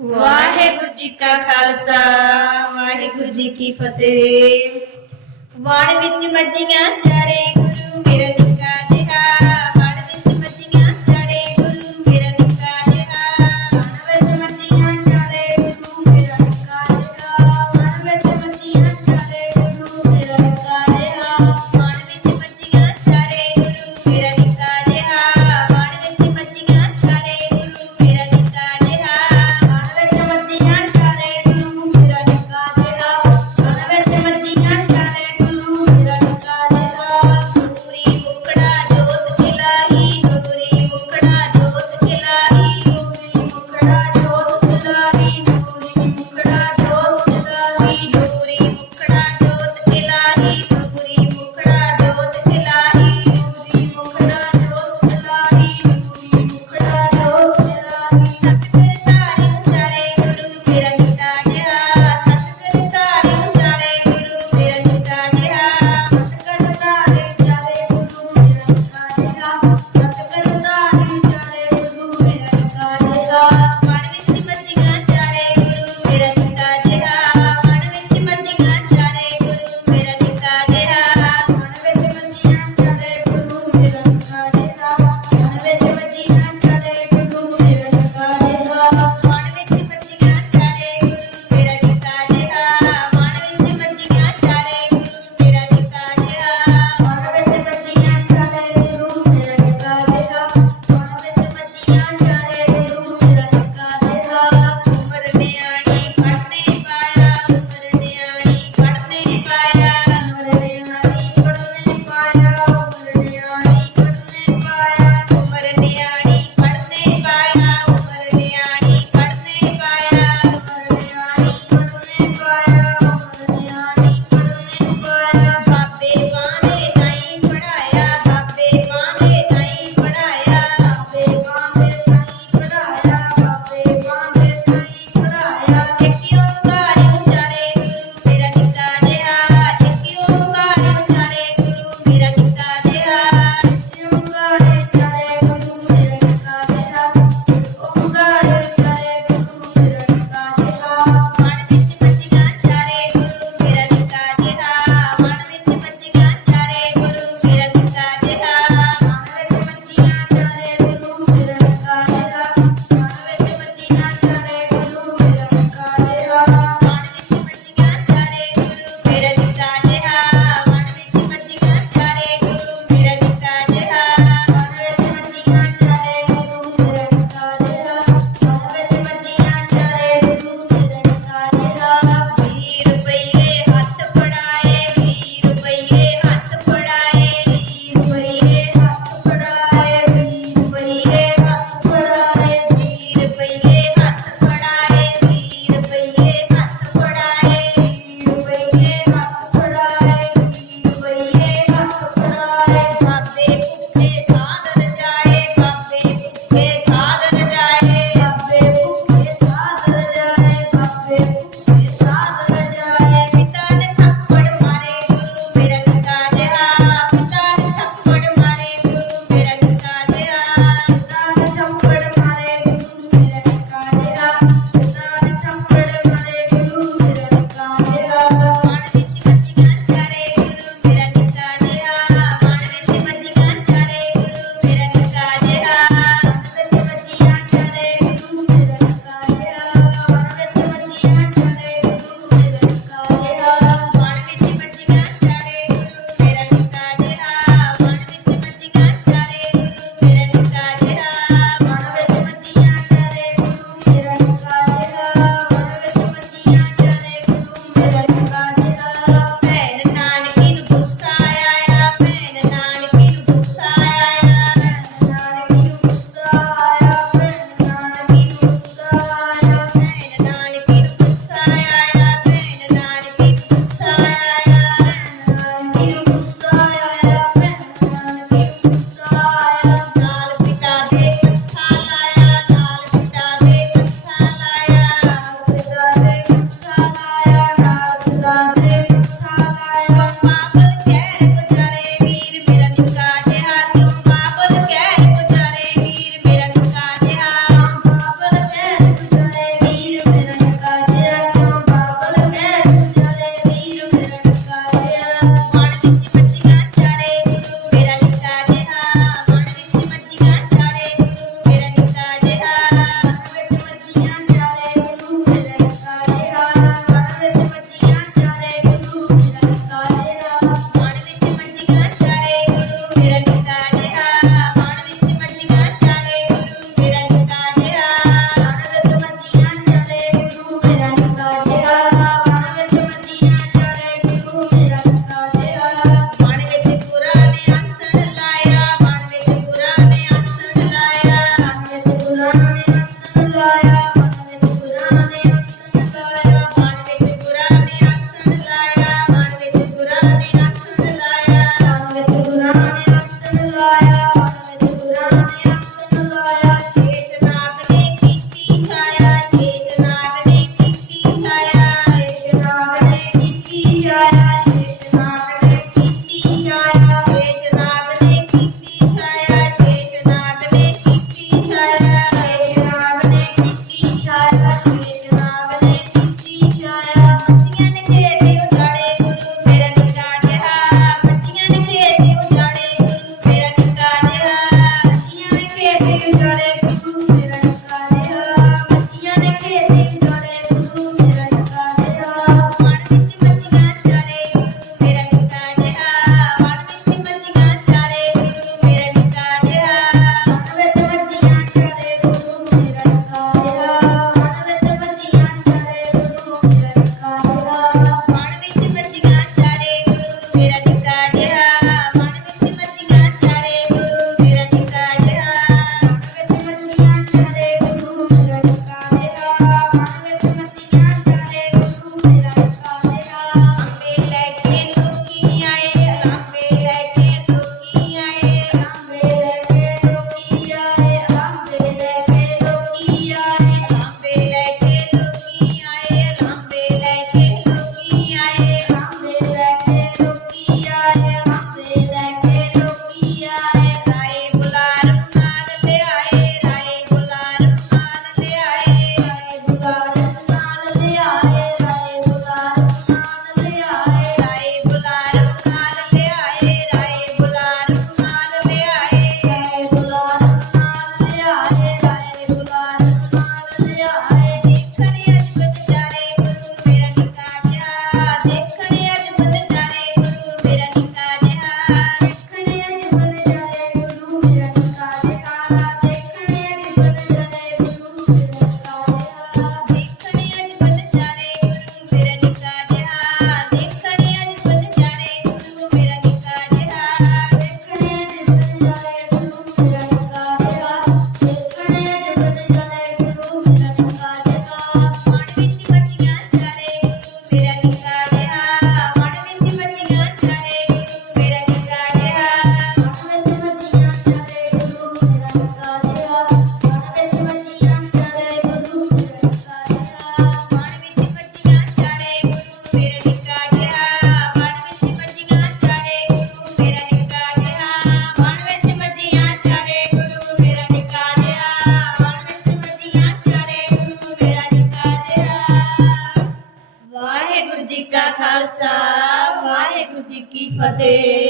ਵਾਹਿਗੁਰੂ ਜੀ ਕਾ ਖਾਲਸਾ ਵਾਹਿਗੁਰੂ ਜੀ ਕੀ ਫਤਿਹ। ਵਣ ਵਿੱਚ ਮੱਝੀਆਂ ਚਾਰੇ ਫਤਿਹ